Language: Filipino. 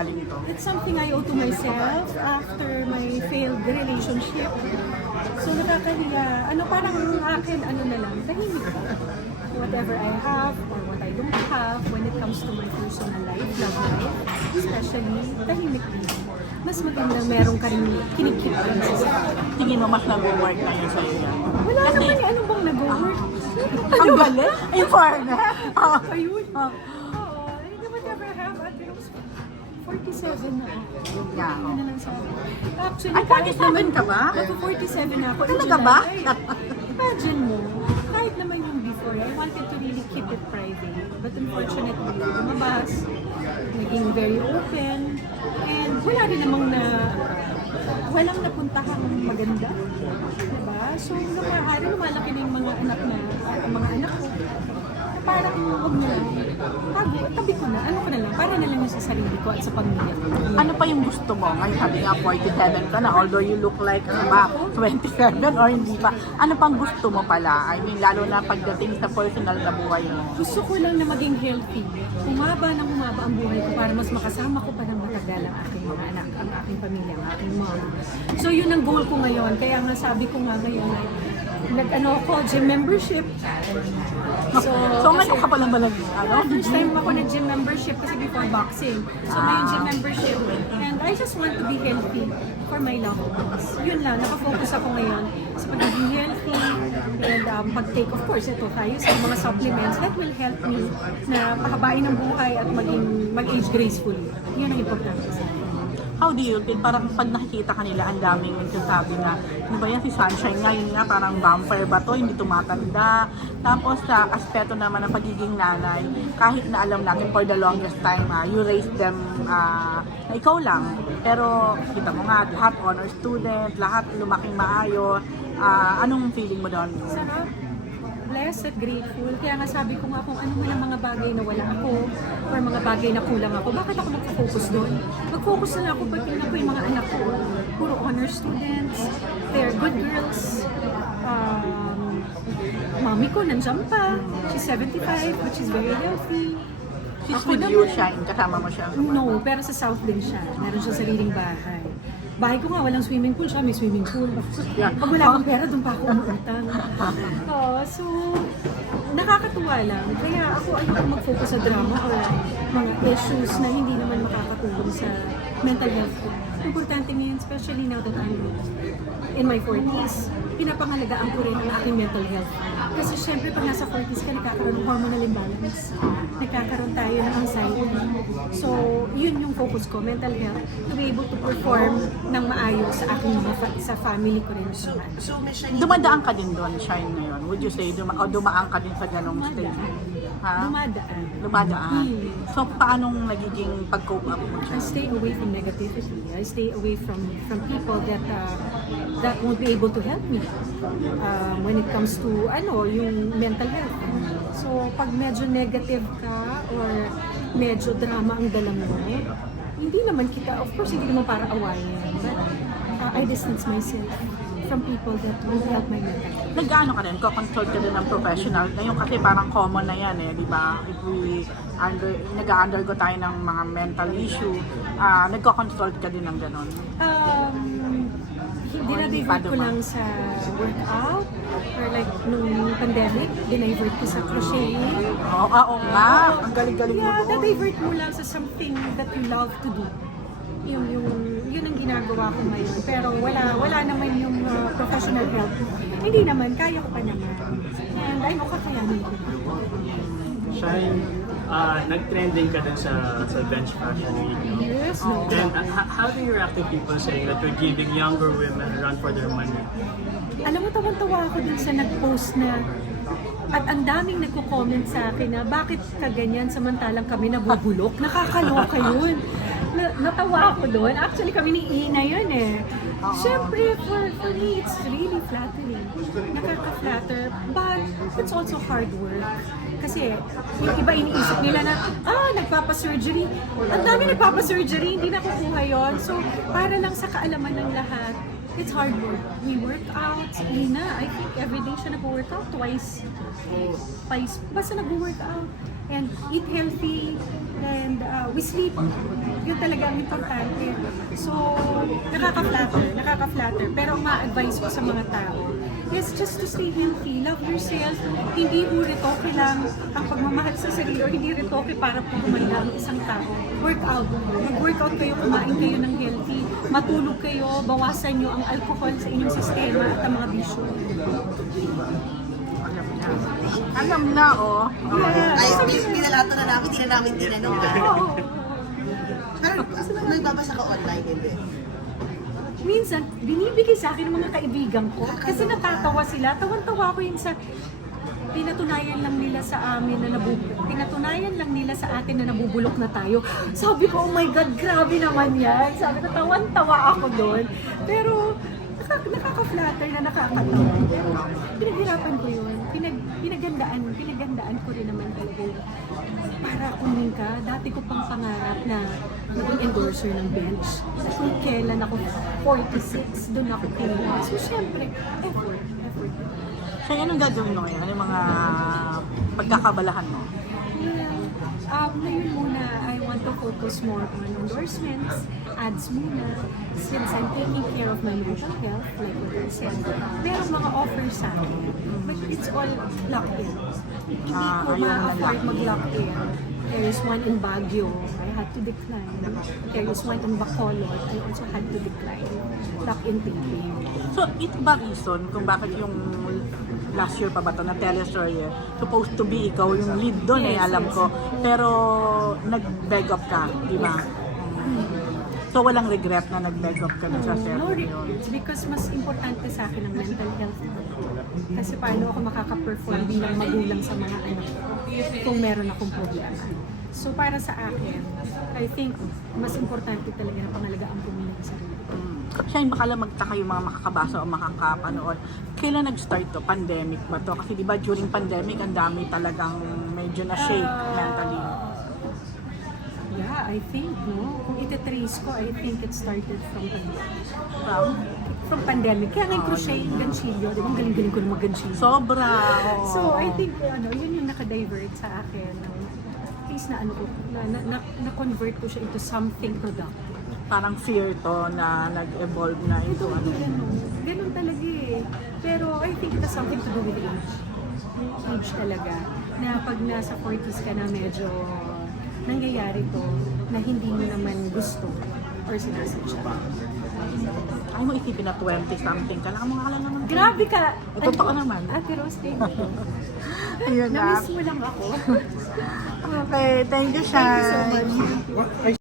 It's something I owe to myself after my failed relationship. So nakakahiya. Ano parang ang akin, ano na lang, tahimik ka. Whatever I have or what I don't have when it comes to my personal life, love life, especially, tahimik din. Mas maganda meron ka rin kinikip ka rin sa. Tingin mo mas nag-work na yun sa'yo yan? Wala naman eh, anong bang nag-work? Ang galing! In! Ah. Ayun. 47 na ako. Yeah. Ano lang sa akin. Actually, Ay, kahit 47 naman- ka ba? Mag-47 na ako. Talaga ba? Imagine mo, kahit naman yung before, I wanted to really keep it private. But unfortunately, lumabas, naging very open, and wala rin namang na, walang napuntahang maganda. Diba? So, nung maaari, lumalaki na yung mga anak na, ang mga anak ko. Parang, huwag na lang. Tago, tabi ko na. Ano ko na lang, para na lang yung sa sarili ko at sa pamilya ko. Ano pa yung gusto mo? Ngayon sabi nga 47 ka na, although you look like ba, 27 or hindi pa. Ano pang gusto mo pala? I mean, lalo na pagdating sa personal na buhay mo. Gusto ko lang na maging healthy. Umaba ng umaba ang buhay ko para mas makasama ko pa ng matagal ang aking mga anak, ang aking pamilya, ang aking mom. So yun ang goal ko ngayon. Kaya nga sabi ko nga ngayon, nag-ano ako, gym membership. So, So, ngayon ka pala ba nag, ano? First time ako na gym membership kasi before boxing. So ngayon gym membership. And I just want to be healthy for my loved ones. Yun lang, nakafocus ako ngayon sa pagiging healthy and um, pag-take, of course, ito tayo sa mga supplements that will help me na pahabain ang buhay at maging mag-age gracefully. Yan ang importante sa akin. How do you feel? Parang pag nakikita ka nila, ang daming nagsasabi na, ano ba yan, si Sunshine nga, yun nga, parang vampire ba to, hindi tumatanda. Tapos sa aspeto naman ng pagiging nanay, kahit na alam natin for the longest time, ah, you raised them ah, na ikaw lang. Pero kita mo nga, lahat honor student, lahat lumaking maayos. Ah, anong feeling mo doon? Sarap. Blessed at grateful. Kaya nga sabi ko nga kung ano man ang mga bagay na wala ako or mga bagay na kulang ako, bakit ako mag-focus doon? Mag-focus na ako pag tingnan ko yung mga anak ko. Puro honor students. They're good girls. Um, mami ko nandiyan pa. She's 75, which is very healthy. She's Ako with you, naman. Shine, kasama mo siya. No, pero sa South din siya. Meron siya sariling bahay. Bahay ko nga, walang swimming pool siya, may swimming pool. Yeah. Pag wala akong pera, doon pa ako umutang. Oo, so, nakakatuwa lang. Kaya ako ayoko mag-focus sa drama or mga issues na hindi naman makakatulong sa mental health ko. Importante ngayon, especially now that I'm in my 40s, pinapangalagaan ko rin ang aking mental health. Kasi syempre pag nasa 40s ka, nagkakaroon ng hormonal imbalance. Nagkakaroon tayo ng anxiety. So, yun yung focus ko, mental health, to be able to perform ng maayos sa aking mga fa- sa family ko rin. So, Dumadaan ka din doon, Shine, ngayon. Would you say, duma o dumaan ka din sa ganong stage? Ha? dumadaan. Dumadaan. Hmm. So, paanong nagiging pag-cope up mo I dyan? stay away from negativity. I stay away from from people that uh, that won't be able to help me um, when it comes to ano yung mental health. So pag medyo negative ka or medyo drama ang dala mo, hindi naman kita, of course hindi naman para awayin, but uh, I distance myself from people that won't help my mental health. Nag-ano ka din? Ko-consult ka din ng professional. Ngayon kasi parang common na yan eh, di ba? If we under, nag-undergo tayo ng mga mental issue, ah nagko-consult ka din ng ganon. Um, dinadivert ko lang sa workout or like nung pandemic, dinivert ko sa crocheting. Oo, ah, oo nga. Ang galing-galing mo Yeah, doon. na-divert mo lang sa something that you love to do. Yung, yung, yun ang ginagawa ko ngayon. Pero wala, wala naman yung uh, professional help. Hindi naman, kaya ko pa naman. And I know kakayanin ko. Shine, uh, nag-trending ka dun sa, sa bench fashion week. No? Yes, no. And uh, how do you react to people saying that you're giving younger women a run for their money? Alam mo, tawang-tawa ako dun sa nag-post na at ang daming nagko-comment sa akin na bakit ka ganyan samantalang kami nabubulok? Nakakaloka yun. Na, natawa ako doon. Actually, kami ni Ina yun eh. Siyempre, for, for me, it's really flattering. Nakaka-flatter. But it's also hard work. Kasi yung iba iniisip nila na, ah, nagpapa-surgery. Ang dami nagpapa-surgery, hindi nakukuha yon So, para lang sa kaalaman ng lahat, it's hard work. We work out. Lina, I think every day siya nag-workout twice. Twice. Basta nag-workout. and eat healthy, and uh, we sleep. Yun talaga ang importante. So, nakaka-flatter, nakaka-flatter. Pero ang ma-advise ko sa mga tao, yes, just to stay healthy, love yourself. Hindi mo retoke lang ang pagmamahal sa sarili or hindi retoke para po kumanda ang isang tao. Workout. Mag-workout kayo, kumain kayo ng healthy, matulog kayo, bawasan nyo ang alcohol sa inyong sistema at ang mga bisyo. Alam na. Alam na, oh. Ay, bis, binalato na namin, hindi na namin tinanong. Oo. Pero nagbabasa ka online, hindi. minsan, binibigay sa akin ng mga kaibigan ko. Kasi natatawa sila. Tawan-tawa ko yun sa pinatunayan lang nila sa amin na nabubulok. Pinatunayan lang nila sa atin na nabubulok na tayo. Sabi ko, oh my God, grabe naman yan. Sabi ko, tawan-tawa ako doon. Pero, nakaka- nakaka-flatter na nakakatawa. Pero, pinaghirapan ko yun. Pinag, pinagandaan, pinagandaan ko rin naman talaga. Para kunin ka, dati ko pang pangarap na maging endorser ng bench. Kung kailan ako 46, doon ako kinuha. So, syempre, effort, effort. So, anong gagawin mo ngayon? Ano yung mga pagkakabalahan mo? Um, ngayon muna, I want to focus more on endorsements, ads muna, since I'm taking care of my mental health, like what I said. Merong mga offers sa akin, but it's all locked in. Hindi Ah, ko mo na ma-afford lock in. mag-lock in. There is one in Baguio, I had to decline. There is one in Bacolod, I also had to decline. Lock-in thinking. So, ito ba reason kung bakit yung last year pa ba to? Na teleserye supposed to be ikaw yung lead doon eh alam ko. Pero nag-beg up ka di ba so walang regret na nag-beg up ka na sa No serye yun regrets because mas importante sa akin ang mental health ko. Kasi paano ako makaka-perform bilang magulang sa mga anak ko kung meron akong problema. So para sa akin, I think mas importante talaga na pangalagaan ko muna ang sarili ko. siya baka lang magtaka yung mga makakabasa o makakapanood. Kailan nag-start to? Pandemic ba to? Kasi di ba during pandemic, ang dami talagang medyo na shake mentally. Yeah, I think, no? Kung ititrace ko, I think it started from pandemic. From? From pandemic. Kaya nga yung crochet, ganchillo, di ba? Ang galing-galing ko ng mag-ganchillo. Sobra. oo. So, I think, ano, yun yung nakadivert sa akin. no? At least na, ano, ko, na, na, na, na-convert ko siya into something productive. Parang fear to na nag-evolve na into Ito, ano. hindi ganun. Ganun talaga eh. Pero I think it has something to do with age. Age talaga. Na pag nasa 40s ka na medyo nangyayari to na hindi mo naman gusto or sinasadya. Ay mo isipin na 20 something ka lang. Mga lang naman. Grabe ka! Eh, totoo naman. Ate Rose, thank you. Ayun na. Na-miss mo lang ako. Okay, thank you, Thank you so much.